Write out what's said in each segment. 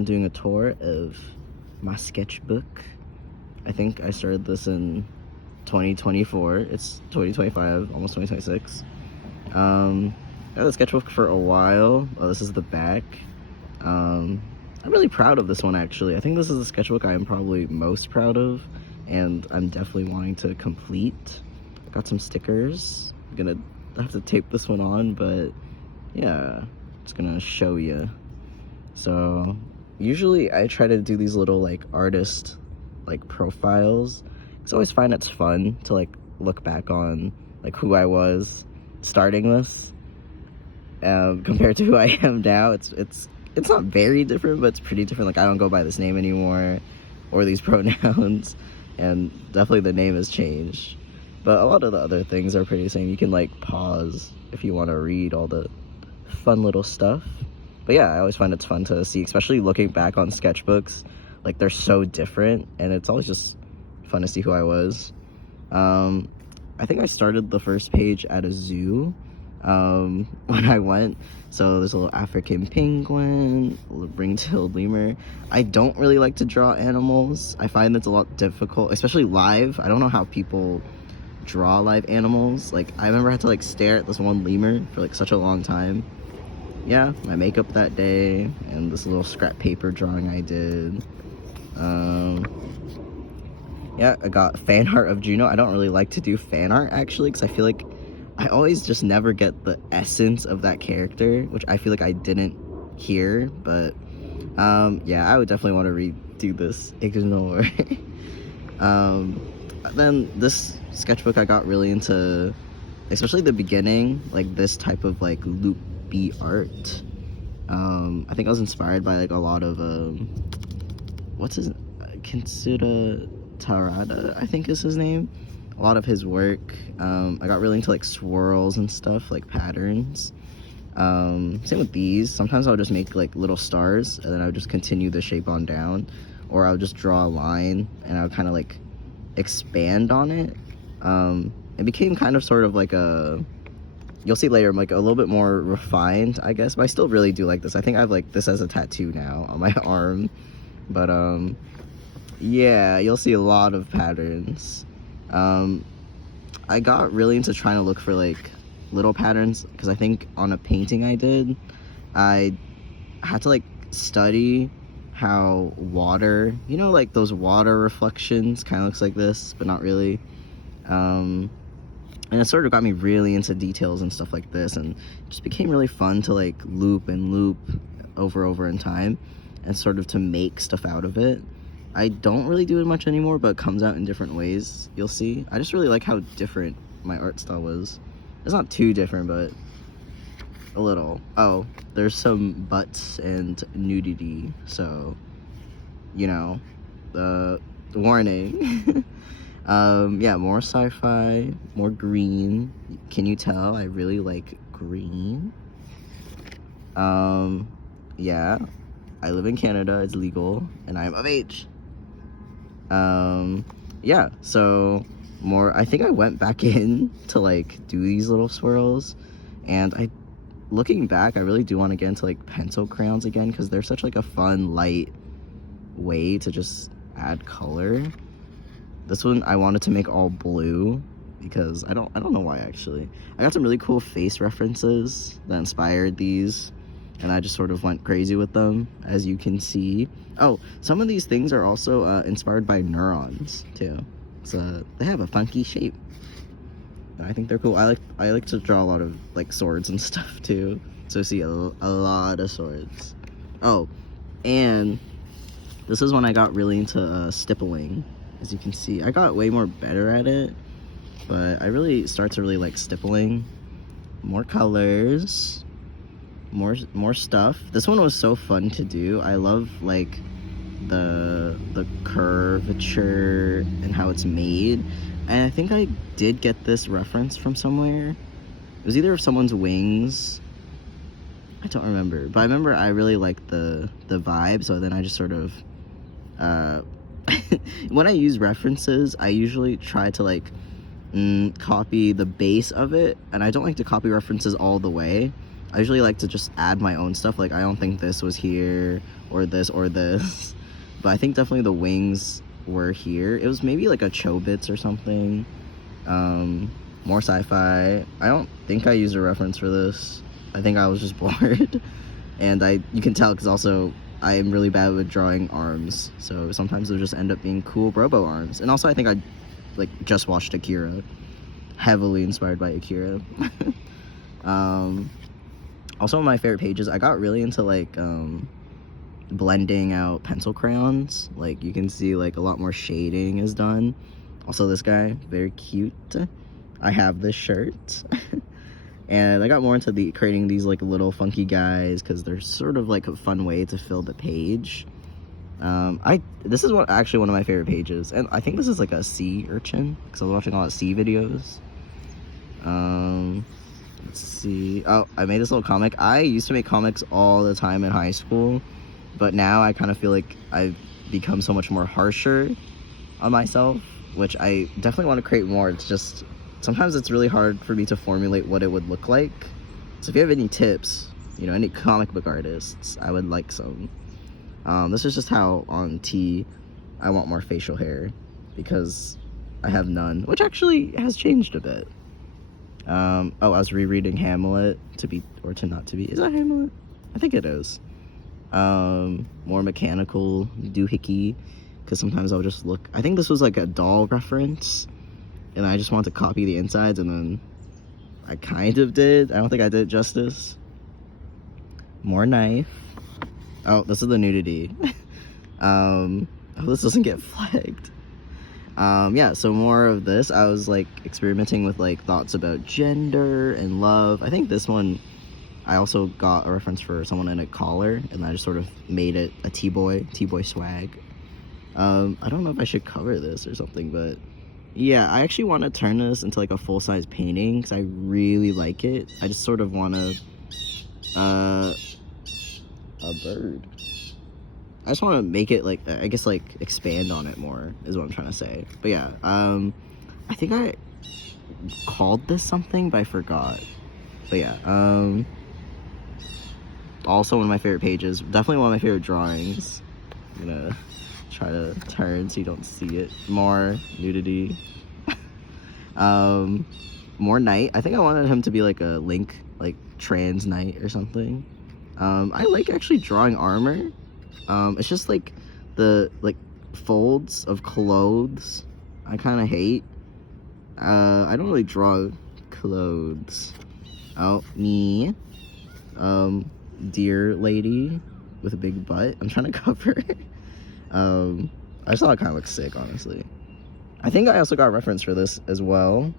I'm doing a tour of my sketchbook. I think I started this in 2024. It's 2025, almost 2026. I had the sketchbook for a while. Oh, this is the back. I'm really proud of this one, actually. I think this is the sketchbook I am probably most proud of, and I'm definitely wanting to complete. Got some stickers. I'm gonna have to tape this one on, but yeah, it's gonna show you. So usually I try to do these little like artist like profiles, because I always find it's fun to like look back on like who I was starting this compared to who I am now. It's not very different, but it's pretty different. Like, I don't go by this name anymore or these pronouns, and definitely the name has changed, but a lot of the other things are pretty the same. You can like pause if you want to read all the fun little stuff. But yeah, I always find it's fun to see, especially looking back on sketchbooks. Like, they're so different, and it's always just fun to see who I was. I think I started the first page at a zoo when I went. So there's a little African penguin, a little ring-tailed lemur. I don't really like to draw animals. I find it's a lot difficult, especially live. I don't know how people draw live animals. Like, I remember I had to like stare at this one lemur for like such a long time. Yeah, my makeup that day, and this little scrap paper drawing I did. Yeah, I got fan art of Juno. I don't really like to do fan art, actually, because I feel like I always just never get the essence of that character, which I feel like I didn't hear. But yeah, I would definitely want to redo this. Ignore. Then this sketchbook I got really into, especially the beginning, like this type of like loopy art. I think I was inspired by like a lot of what's his, Kintsuda Tarada, I think is his name. A lot of his work. I got really into like swirls and stuff, like patterns. Same with these. Sometimes I'll just make like little stars, and then I would just continue the shape on down, or I would just draw a line and I would kind of like expand on it. It became kind of sort of like a, you'll see later, I'm like a little bit more refined, I guess, but I still really do like this. I think I have like this as a tattoo now on my arm. But yeah, you'll see a lot of patterns. I got really into trying to look for like little patterns, because I think on a painting I did, I had to like study how water, you know, like those water reflections kind of looks like this, but not really. And it sort of got me really into details and stuff like this, and it just became really fun to like loop and loop over in time, and sort of to make stuff out of it. I don't really do it much anymore, but it comes out in different ways, you'll see. I just really like how different my art style was. It's not too different, but a little. Oh, there's some butts and nudity, so, you know, the warning. Yeah, more sci-fi, more green. Can you tell I really like green? Yeah, I live in Canada, it's legal, and I'm of age. Yeah, so more, I think I went back in to like do these little swirls, and looking back, I really do want to get into like pencil crayons again, because they're such like a fun, light way to just add color. This one I wanted to make all blue, because I don't know why, actually. I got some really cool face references that inspired these, and I just sort of went crazy with them, as you can see. Oh, some of these things are also inspired by neurons too. So they have a funky shape. I think they're cool. I like to draw a lot of like swords and stuff too. So see a lot of swords. Oh, and this is when I got really into stippling. As you can see, I got way more better at it, but I really start to really like stippling. More colors, more stuff. This one was so fun to do. I love like the curvature and how it's made. And I think I did get this reference from somewhere. It was either of someone's wings. I don't remember, but I remember I really liked the vibe. So then I just sort of when I use references, I usually try to like copy the base of it, and I don't like to copy references all the way. I usually like to just add my own stuff. Like, I don't think this was here, or this, or this. But I think definitely the wings were here. It was maybe like a Chobits or something. More sci-fi. I don't think I used a reference for this. I think I was just bored. And you can tell because also I am really bad with drawing arms. So sometimes they'll just end up being cool Robo arms. And also I think I like just watched Akira. Heavily inspired by Akira. Also one of my favorite pages, I got really into like blending out pencil crayons. Like you can see like a lot more shading is done. Also this guy, very cute. I have this shirt. And I got more into creating these like little funky guys because they're sort of like a fun way to fill the page. This is actually one of my favorite pages, and I think this is like a sea urchin because I was watching a lot of sea videos. Let's see. Oh, I made this little comic. I used to make comics all the time in high school, but now I kind of feel like I've become so much more harsher on myself, which I definitely want to create more. It's just sometimes it's really hard for me to formulate what it would look like. So if you have any tips, you know, any comic book artists, I would like some. This is just how on T I want more facial hair because I have none, which actually has changed a bit. Oh, I was rereading Hamlet, To Be or To Not To Be. Is that Hamlet? I think it is. More mechanical doohickey, because sometimes I'll just look. I think this was like a doll reference, and I just wanted to copy the insides, and then I kind of did. I don't think I did justice. More knife. Oh, this is the nudity. I hope this doesn't get flagged. Yeah, so more of this. I was like experimenting with like thoughts about gender and love. I think this one I also got a reference for someone in a collar, and I just sort of made it a T-boy swag. I don't know if I should cover this or something, but yeah, I actually want to turn this into like a full-size painting because I really like it. I just sort of want to a bird. I just want to make it like, I guess like expand on it more is what I'm trying to say. But yeah, I think I called this something, but I forgot. But yeah, also one of my favorite pages, definitely one of my favorite drawings. I'm gonna try to turn so you don't see it. More nudity. More knight. I think I wanted him to be like a Link, like trans knight or something. I like actually drawing armor. It's just like the folds of clothes I kind of hate. I don't really draw clothes. Oh, me. Deer lady with a big butt. I'm trying to cover it. I just thought it kind of looks sick, honestly. I think I also got a reference for this as well.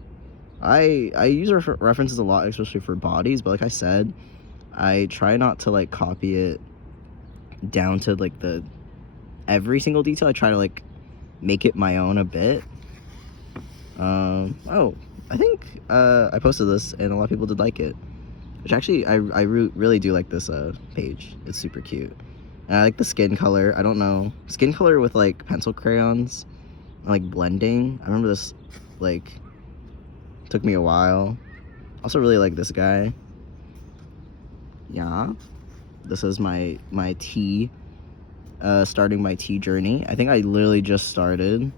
I use references a lot, especially for bodies, but like I said, I try not to like copy it down to like every single detail. I try to like make it my own a bit. Oh, I think I posted this and a lot of people did like it, which actually I really do like this page. It's super cute, and I like the skin color. I don't know, skin color with like pencil crayons and like blending. I remember this like took me a while. Also really like this guy. Yeah, this is my tea, starting my tea journey. I think I literally just started.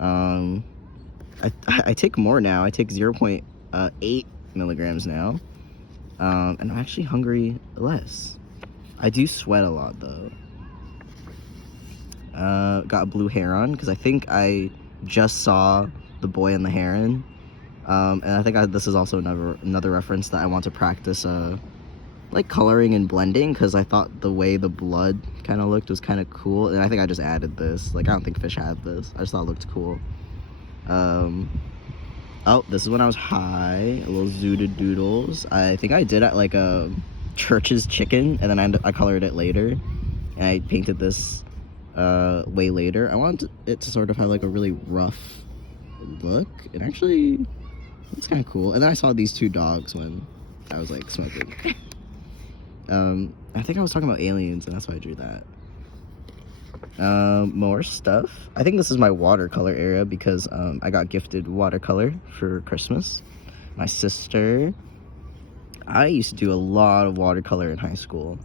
I take more now. I take 0.8 milligrams now, and I'm actually hungry less. I do sweat a lot though. Got a blue heron because I think I just saw The Boy and the Heron, and I think this is also another reference that I want to practice like coloring and blending, because I thought the way the blood kind of looked was kind of cool, and I think I just added this. Like, I don't think fish had this. I just thought it looked cool. Oh, this is when I was high. A little zooted doodles. I think I did at like a church's chicken, and then I colored it later, and I painted this way later. I wanted it to sort of have like a really rough look, and actually it's kind of cool. And then I saw these two dogs when I was like smoking. I think I was talking about aliens, and that's why I drew that. More stuff. I think this is my watercolor area because I got gifted watercolor for Christmas. My sister. I used to do a lot of watercolor in high school,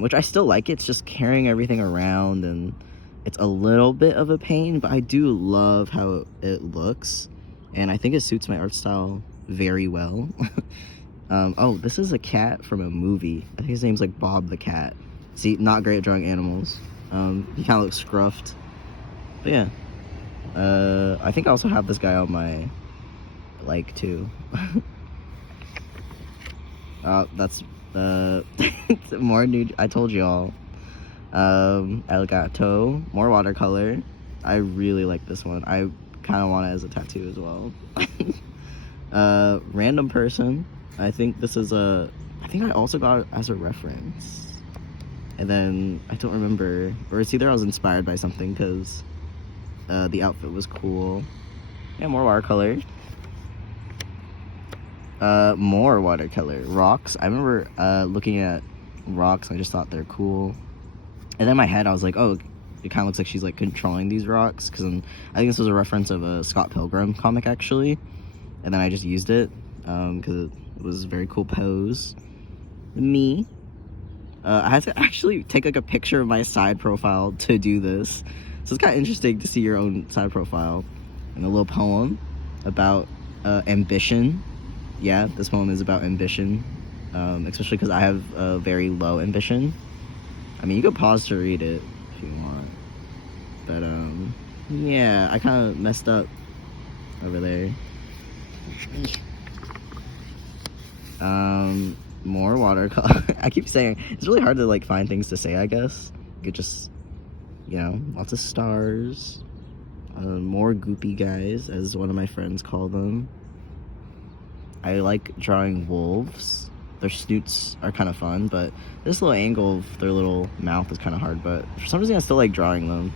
which I still like. It's just carrying everything around, and it's a little bit of a pain, but I do love how it looks, and I think it suits my art style very well. Oh, this is a cat from a movie. I think his name's like Bob the Cat. See, not great at drawing animals. He kind of looks scruffed, but yeah. I think I also have this guy on my like too. That's more new. I told y'all. El Gato, more watercolor. I really like this one. I kind of want it as a tattoo as well. Random person. I think this is I think I also got it as a reference. And then I don't remember, or it's either I was inspired by something because the outfit was cool. Yeah, more watercolor. More watercolor. Rocks. I remember looking at rocks, I just thought they're cool. And then in my head I was like, oh, it kind of looks like she's like controlling these rocks, because I think this was a reference of a Scott Pilgrim comic actually. And then I just used it because it was a very cool pose. Me. I had to actually take like a picture of my side profile to do this. So it's kind of interesting to see your own side profile. And a little poem about ambition. Yeah, this poem is about ambition, especially because I have a very low ambition. I mean, you could pause to read it if you want. But, yeah, I kind of messed up over there. More watercolor. I keep saying, it's really hard to, like, find things to say, I guess. You could just, you know, lots of stars. More goopy guys, as one of my friends called them. I like drawing wolves. Their snoots are kind of fun, but this little angle of their little mouth is kind of hard, but for some reason I still like drawing them.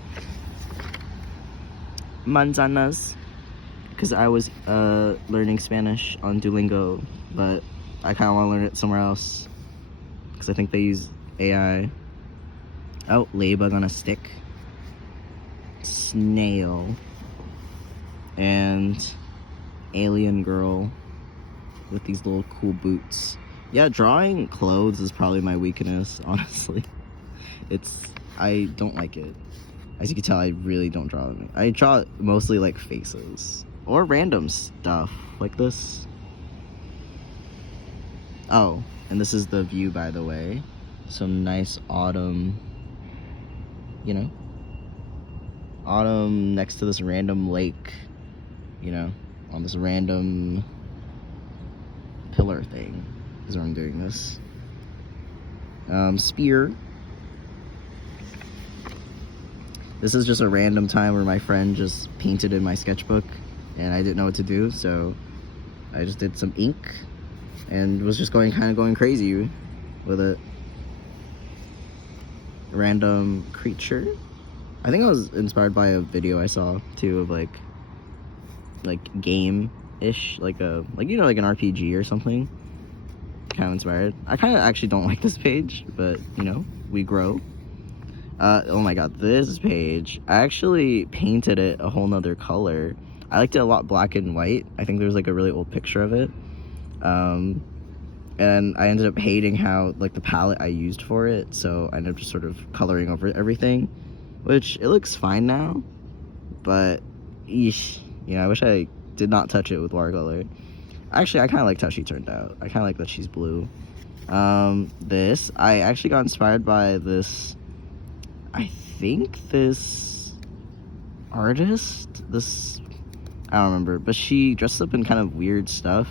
Manzanas, because I was learning Spanish on Duolingo, but I kind of want to learn it somewhere else because I think they use AI. Oh, ladybug on a stick. Snail. And alien girl with these little cool boots. Yeah, drawing clothes is probably my weakness, honestly. I don't like it. As you can tell, I really don't draw them. I draw mostly like faces or random stuff like this. Oh, and this is the view, by the way. Some nice autumn, you know, autumn next to this random lake, you know, on this random pillar thing is where I'm doing this. Spear. This is just a random time where my friend just painted in my sketchbook and I didn't know what to do, so I just did some ink and was just going crazy with it. Random creature. I think I was inspired by a video I saw too of like game-ish, like you know, like an RPG or something. Kind of inspired. I kind of actually don't like this page, but you know, we grow. Oh my god, this page, I actually painted it a whole nother color. I liked it a lot black and white. I think there's like a really old picture of it. And I ended up hating how, like, the palette I used for it, so I ended up just sort of coloring over everything, which it looks fine now, but eesh, you know, I wish I did not touch it with watercolor. Actually, I kind of like how she turned out. I kind of like that she's blue. This, I actually got inspired by this, I think this artist, I don't remember, but she dressed up in kind of weird stuff,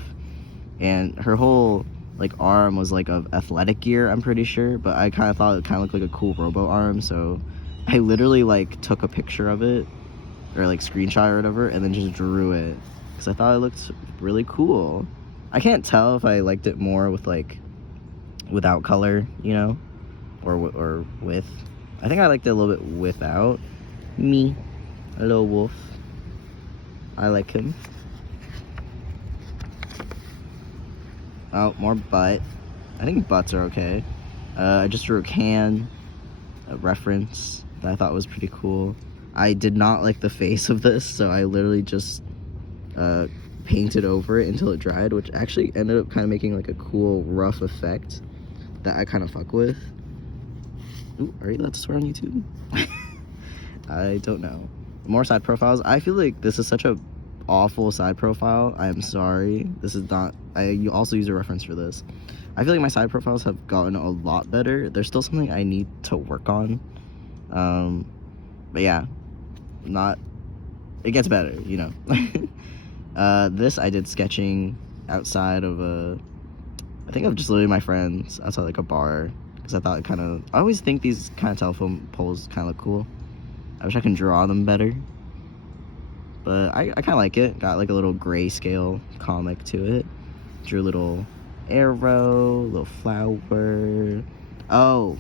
and her whole, like, arm was, like, of athletic gear, I'm pretty sure, but I kind of thought it kind of looked like a cool robo arm, so I literally, like, took a picture of it, or, like, screenshot or whatever, and then just drew it, because I thought it looked really cool. I can't tell if I liked it more with, like, without color, you know, or with. I think I liked it a little bit without. Me, a little wolf. I like him. Oh, more butt. I think butts are okay. I just drew a can, a reference that I thought was pretty cool. I did not like the face of this, so I literally just painted over it until it dried, which actually ended up kind of making like a cool rough effect that I kind of fuck with. Ooh, are you allowed to swear on YouTube? I don't know. More side profiles. I feel like this is such a awful side profile. I am sorry. This is not, you also use a reference for this. I feel like my side profiles have gotten a lot better. There's still something I need to work on. But yeah, it gets better, you know. This I did sketching outside of I think of just literally my friends outside like a bar, because I thought I always think these kind of telephone poles kind of look cool. I wish I can draw them better, but I kind of like it. Got like a little grayscale comic to it. Drew a little arrow, little flower. Oh,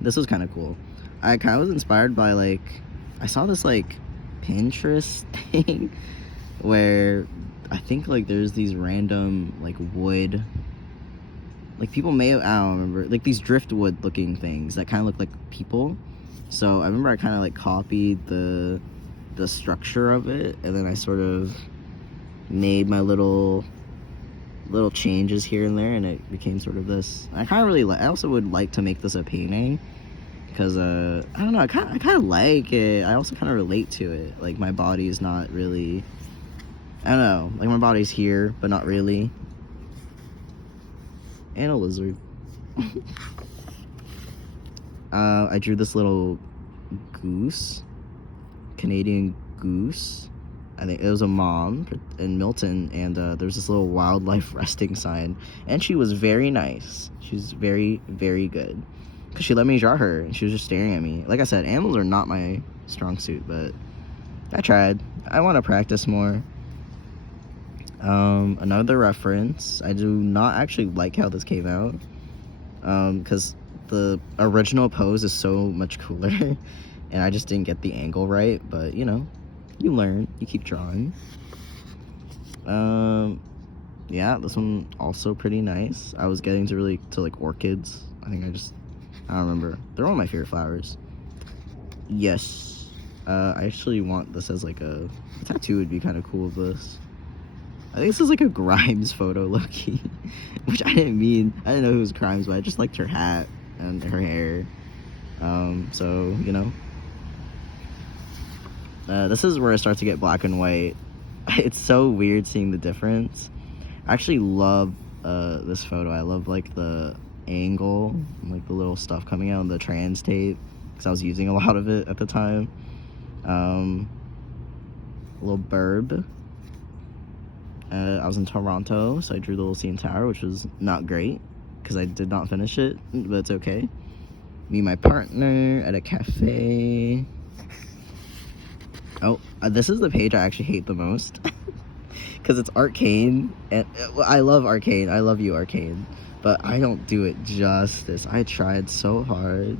this was kind of cool. I kind of was inspired by like, I saw this like Pinterest thing where I think like there's these random like wood, like people may have, I don't remember, like these driftwood looking things that kind of look like people. So I remember I kind of like copied the structure of it, and then I sort of made my little changes here and there, and it became sort of this. I kind of really I also would like to make this a painting, because I don't know, I kind of like it. I also kind of relate to it. Like my body is not really, I don't know, like my body's here but not really. And a lizard. I drew this little goose, Canadian goose. I think it was a mom in Milton, and there's this little wildlife resting sign, and she was very nice. She was very, very good, because she let me draw her, and she was just staring at me. Like I said, animals are not my strong suit, but I tried. I want to practice more. Another reference. I do not actually like how this came out, because the original pose is so much cooler, and I just didn't get the angle right, but you know, you learn, you keep drawing. Yeah, this one also pretty nice. I was getting to like orchids. I don't remember. They're one of my favorite flowers. Yes. I actually want this as like a tattoo would be kind of cool of this. I think this is like a Grimes photo, low-key, which I didn't mean. I didn't know who was Grimes, but I just liked her hat and her hair. So, you know. This is where it starts to get black and white. It's so weird seeing the difference. I actually love this photo. I love like the angle, and, like the little stuff coming out on the trans tape, because I was using a lot of it at the time. A little burb. I was in Toronto, so I drew the little CN Tower, which was not great, because I did not finish it, but it's okay. Me and my partner at a cafe. Oh, this is the page I actually hate the most, because it's Arcane, and I love Arcane. I love you, Arcane, but I don't do it justice. I tried so hard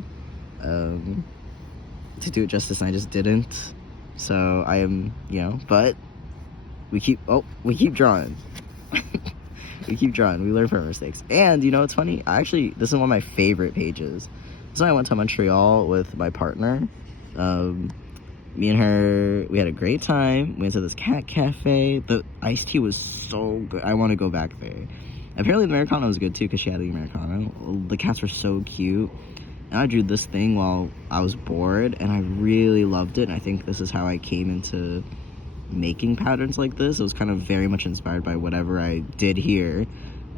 to do it justice, and I just didn't. So I am, you know, but we keep drawing. We keep drawing. We learn from our mistakes. And you know what's funny? This is one of my favorite pages. So I went to Montreal with my partner. Me and her, we had a great time. We went to this cat cafe. The iced tea was so good. I want to go back there. Apparently the Americano was good too, because she had the Americano. The cats were so cute. And I drew this thing while I was bored, and I really loved it. And I think this is how I came into making patterns like this. It was kind of very much inspired by whatever I did here.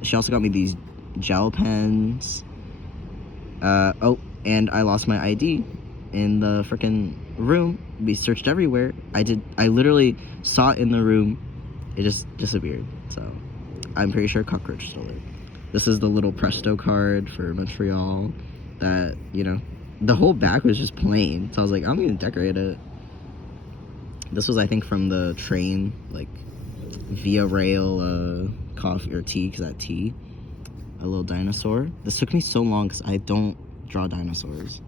She also got me these gel pens. Oh, and I lost my ID in the freaking room. We searched everywhere. I literally saw it in the room. It just disappeared. So I'm pretty sure cockroach stole it. This is the little Presto card for Montreal that, you know, the whole back was just plain. So I was like, I'm gonna decorate it. This was, I think, from the train, like via rail coffee or tea, because that tea. A little dinosaur. This took me so long because I don't draw dinosaurs.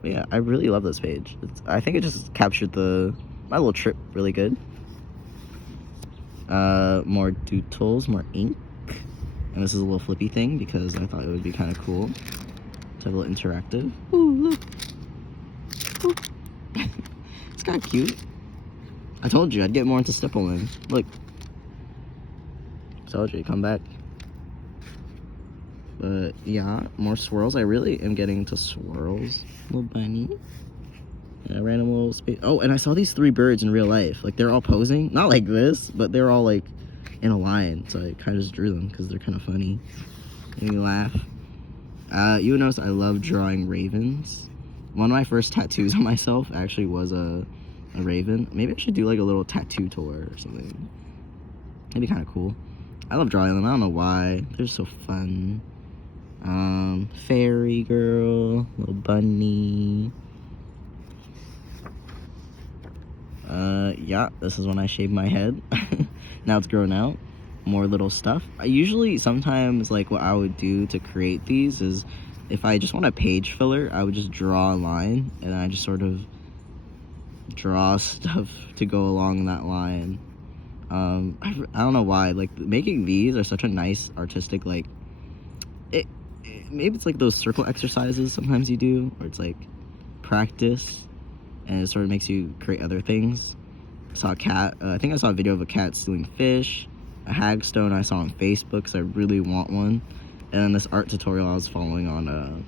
But yeah, I really love this page. I think it just captured my little trip really good. More doodles, more ink. And this is a little flippy thing, because I thought it would be kind of cool to have a little interactive. Ooh, look. Ooh. It's kind of cute. I told you I'd get more into stippling. Look. Told you, come back. But yeah, more swirls. I really am getting into swirls. Little bunny. And a random little space. Oh, and I saw these 3 birds in real life. Like, they're all posing. Not like this, but they're all like in a line. So I kind of just drew them because they're kind of funny. Made me laugh. You would notice I love drawing ravens. One of my first tattoos on myself actually was a raven. Maybe I should do like a little tattoo tour or something. That'd be kind of cool. I love drawing them. I don't know why. They're so fun. Fairy girl, little bunny. Yeah, this is when I shaved my head. Now it's grown out. More little stuff. I usually, sometimes, like, what I would do to create these is, if I just want a page filler, I would just draw a line, and I just sort of draw stuff to go along that line. I don't know why, like, making these are such a nice artistic, like, maybe it's like those circle exercises sometimes you do, where it's like practice, and it sort of makes you create other things. I saw a cat, I think I saw a video of a cat stealing fish, a hagstone I saw on Facebook because I really want one, and then this art tutorial I was following on,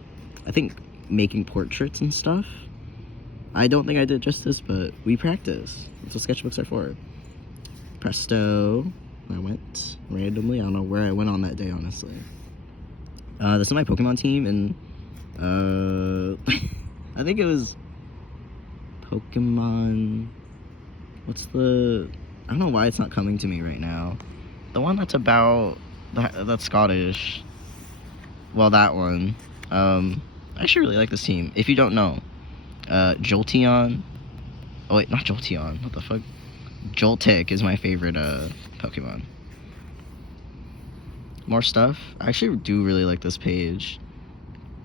I think, making portraits and stuff. I don't think I did justice, but we practice. That's what sketchbooks are for. Presto. I went randomly. I don't know where I went on that day, honestly. This is my Pokemon team, and I think it was Pokemon. What's the? I don't know why it's not coming to me right now. The one that's about that's Scottish. Well, that one. I actually really like this team. If you don't know, Jolteon. Oh wait, not Jolteon. What the fuck? Joltik is my favorite Pokemon. More stuff. I actually do really like this page.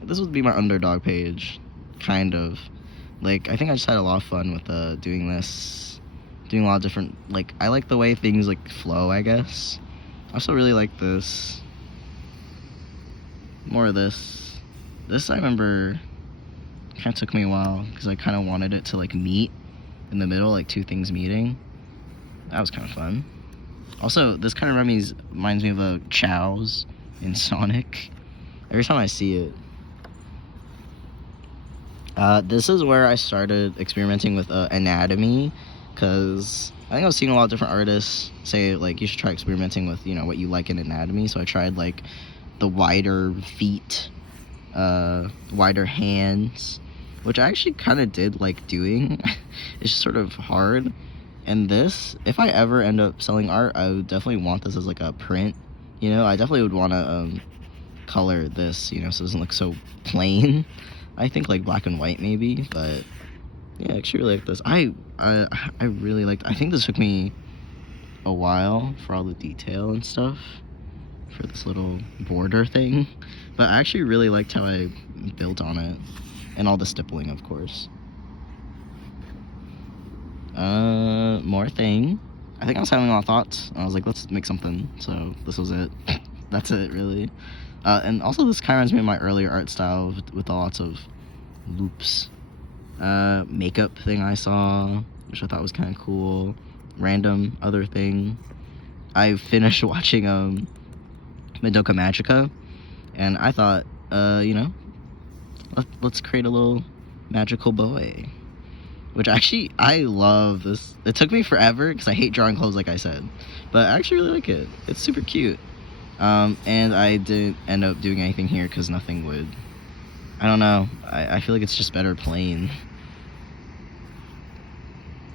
This would be my underdog page, kind of. Like, I think I just had a lot of fun with doing this, doing a lot of different, like, I like the way things like flow, I guess. I also really like this. More of this. This, I remember, kind of took me a while because I kind of wanted it to like meet in the middle, like 2 things meeting. That was kind of fun. Also, this kind of reminds me of Chow's in Sonic. Every time I see it. This is where I started experimenting with anatomy, because I think I was seeing a lot of different artists say, like, you should try experimenting with, you know, what you like in anatomy. So I tried, like, the wider feet, wider hands, which I actually kind of did like doing. It's just sort of hard. And this, if I ever end up selling art, I would definitely want this as like a print, you know. I definitely would want to color this, you know, so it doesn't look so plain. I think like black and white maybe, but yeah, I actually really like this. I really liked, I think this took me a while for all the detail and stuff for this little border thing, but I actually really liked how I built on it, and all the stippling, of course. More thing. I think I was having a lot of thoughts. I was like, let's make something. So this was it. That's it, really. And also this kind of reminds me of my earlier art style with lots of loops. Makeup thing I saw, which I thought was kind of cool. Random other thing. I finished watching Madoka Magica, and I thought, you know, let's create a little magical boy. Which actually, I love this. It took me forever because I hate drawing clothes, like I said. But I actually really like it. It's super cute. And I didn't end up doing anything here because nothing would. I don't know. I feel like it's just better plain.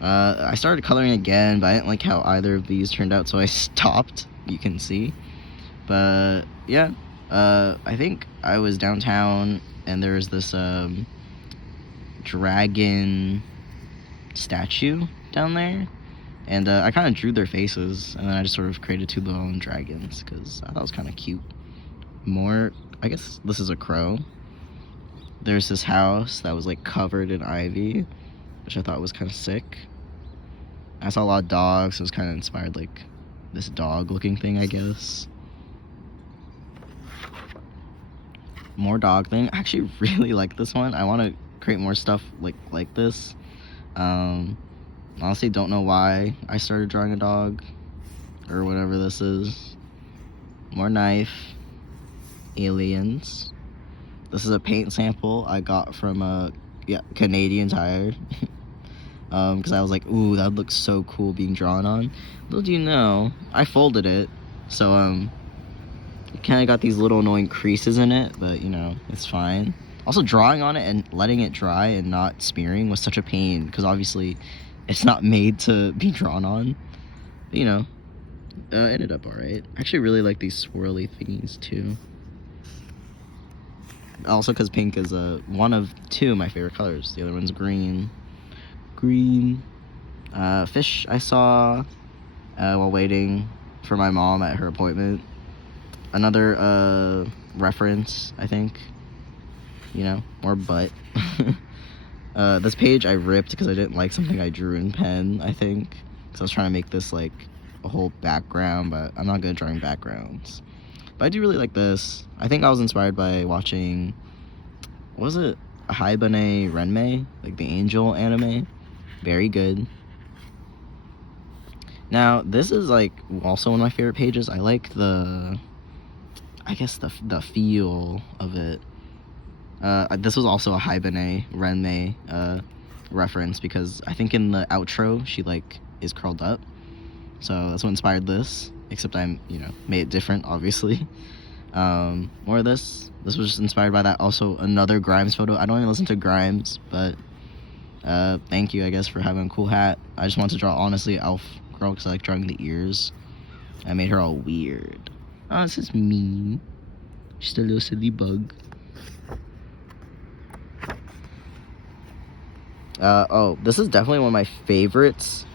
I started coloring again, but I didn't like how either of these turned out, so I stopped. You can see. But yeah, I think I was downtown and there was this dragon statue down there, and I kind of drew their faces, and then I just sort of created 2 little dragons because I thought it was kind of cute. More, I guess this is a crow. There's this house that was like covered in ivy, which I thought was kind of sick. I saw a lot of dogs, so it was kind of inspired like this dog looking thing, I guess. More dog thing. I actually really like this one. I want to create more stuff like this. Honestly, don't know why I started drawing a dog or whatever this is. More knife. Aliens. This is a paint sample I got from a Canadian Tire. Because I was like, ooh, that looks so cool being drawn on. Little do you know, I folded it, so it kind of got these little annoying creases in it, but you know, it's fine. Also, drawing on it and letting it dry and not smearing was such a pain, because obviously it's not made to be drawn on. But, you know, it ended up alright. I actually really like these swirly thingies too. Also because pink is one of two of my favorite colors. The other one's green. Fish I saw while waiting for my mom at her appointment. Another reference, I think. You know, more butt. This page I ripped because I didn't like something I drew in pen, I think. Because I was trying to make this like a whole background, but I'm not good at drawing backgrounds. But I do really like this. I think I was inspired by watching, what was it? Haibane Renmei, like the angel anime. Very good. Now, this is like also one of my favorite pages. I like the feel of it. This was also a Haibane Renmei reference, because I think in the outro she like is curled up. So that's what inspired this. Except I'm, you know, made it different, obviously. More of this. This was just inspired by that. Also, another Grimes photo. I don't even listen to Grimes, but thank you, I guess, for having a cool hat. I just wanted to draw, honestly, Elf Girl, because I like drawing the ears. I made her all weird. Oh, this is me. Just a little silly bug. Oh, this is definitely one of my favorites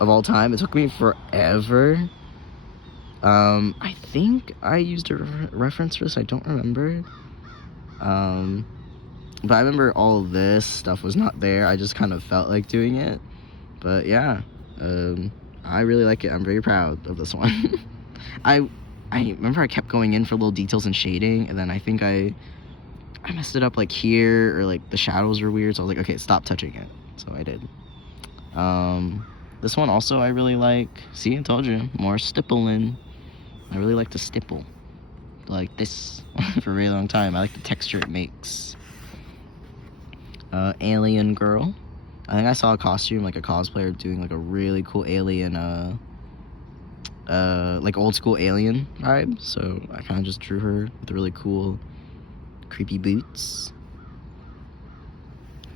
of all time. It took me forever. I think I used a reference for this, I don't remember. But I remember all of this stuff was not there. I just kind of felt like doing it. But yeah, I really like it. I'm very proud of this one. I remember I kept going in for little details and shading, and then I think I messed it up like here, or like the shadows were weird, so I was like, okay, stop touching it. So I did. This one also I really like. See, I told you, more stippling. I really like to stipple like this for a really long time. I like the texture it makes. Alien girl. I think I saw a costume, like a cosplayer doing like a really cool alien, like old school alien vibe. So I kind of just drew her with really cool, creepy boots.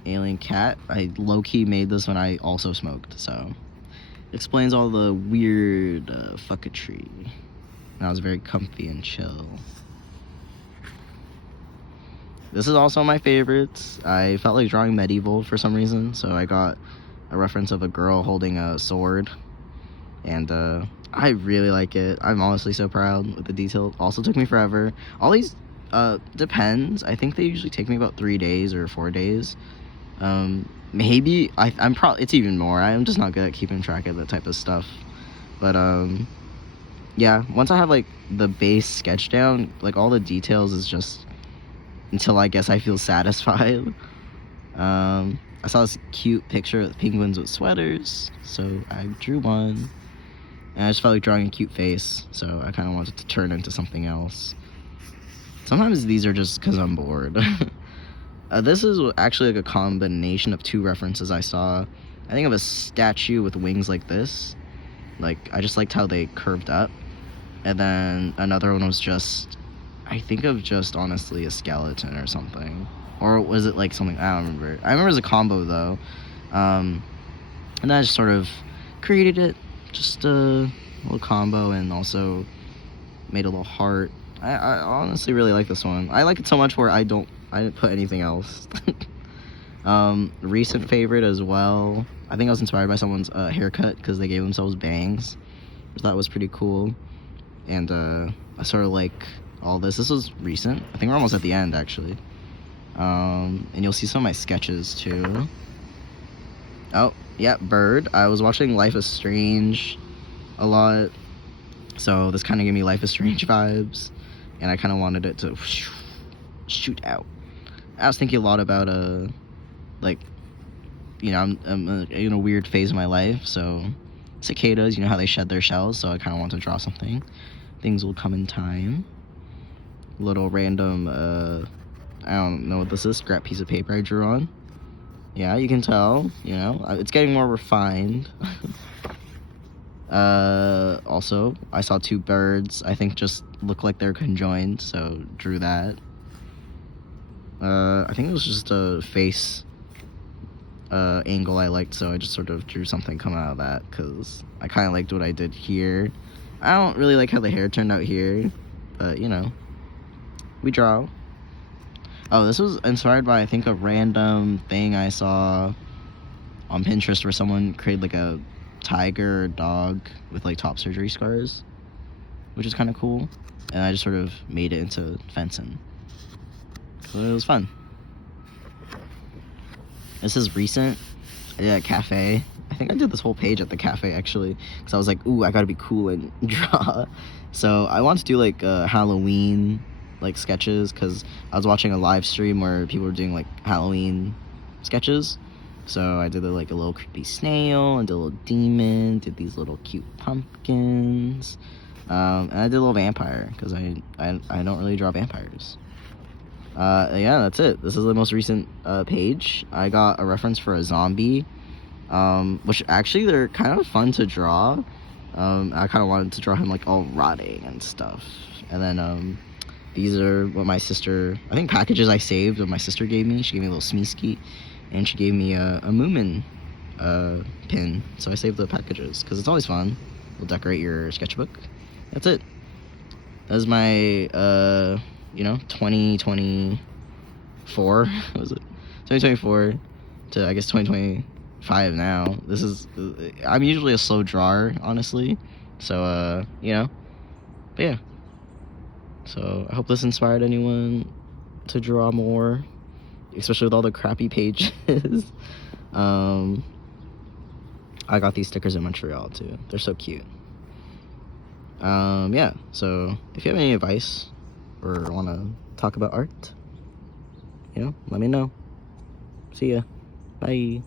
Alien cat. I low-key made this when I also smoked, so explains all the weird fucketry. And I was very comfy and chill. This is also my favorites. I felt like drawing medieval for some reason, so I got a reference of a girl holding a sword. And I really like it. I'm honestly so proud with the detail. Also took me forever. All these depends. I think they usually take me about 3 days or 4 days. Maybe I'm probably, it's even more. I'm just not good at keeping track of that type of stuff. But yeah, once I have like the base sketch down, like all the details is just until I guess I feel satisfied. I saw this cute picture of penguins with sweaters, so I drew one. And I just felt like drawing a cute face, so I kind of wanted to turn into something else. Sometimes these are just because I'm bored. This is actually like a combination of two references I saw. I think of a statue with wings like this. Like, I just liked how they curved up. And then another one was just, I think of just honestly a skeleton or something. Or was it like something, I don't remember. I remember it was a combo though. And then I just sort of created it. Just a little combo, and also made a little heart. I honestly really like this one. I like it so much where I didn't put anything else. Recent favorite as well. I think I was inspired by someone's haircut because they gave themselves bangs, which I thought was pretty cool. And I sort of like all this. This was recent. I think we're almost at the end actually. And you'll see some of my sketches too. Oh, yeah, bird. I was watching Life is Strange a lot, so this kind of gave me Life is Strange vibes, and I kind of wanted it to shoot out. I was thinking a lot about like you know, I'm in a weird phase of my life, so cicadas, you know how they shed their shells, so I kind of want to draw something. Things will come in time. Little random, I don't know what this is, scrap piece of paper I drew on. Yeah, you can tell, you know, it's getting more refined. Also, I saw two birds, I think just look like they're conjoined, so drew that. I think it was just a face angle I liked, so I just sort of drew something coming out of that, because I kind of liked what I did here. I don't really like how the hair turned out here, but, you know, we draw. Oh, this was inspired by, I think, a random thing I saw on Pinterest where someone created, like, a tiger or dog with, like, top surgery scars, which is kind of cool, and I just sort of made it into fencing. So it was fun. This is recent. I did at a cafe. I think I did this whole page at the cafe, actually, because I was like, ooh, I gotta be cool and draw. So I want to do, like, Halloween, like, sketches, because I was watching a live stream where people were doing, like, Halloween sketches. So I did, like, a little creepy snail, and did a little demon, did these little cute pumpkins, and I did a little vampire, because I don't really draw vampires. Yeah, that's it. This is the most recent page. I got a reference for a zombie, which actually they're kind of fun to draw. I kind of wanted to draw him like all rotting and stuff. And then these are what my sister, I think packages I saved what my sister gave me. She gave me a little Smeeski, and she gave me a Moomin pin. So I saved the packages because it's always fun. We'll decorate your sketchbook. That's it. That was my you know, 2024, what was it? 2024 to, I guess, 2025 now. This is, I'm usually a slow drawer, honestly. So, you know, but yeah. So, I hope this inspired anyone to draw more, especially with all the crappy pages. I got these stickers in Montreal, too. They're so cute. Yeah, so, if you have any advice, or want to talk about art, you know, let me know. See ya. Bye.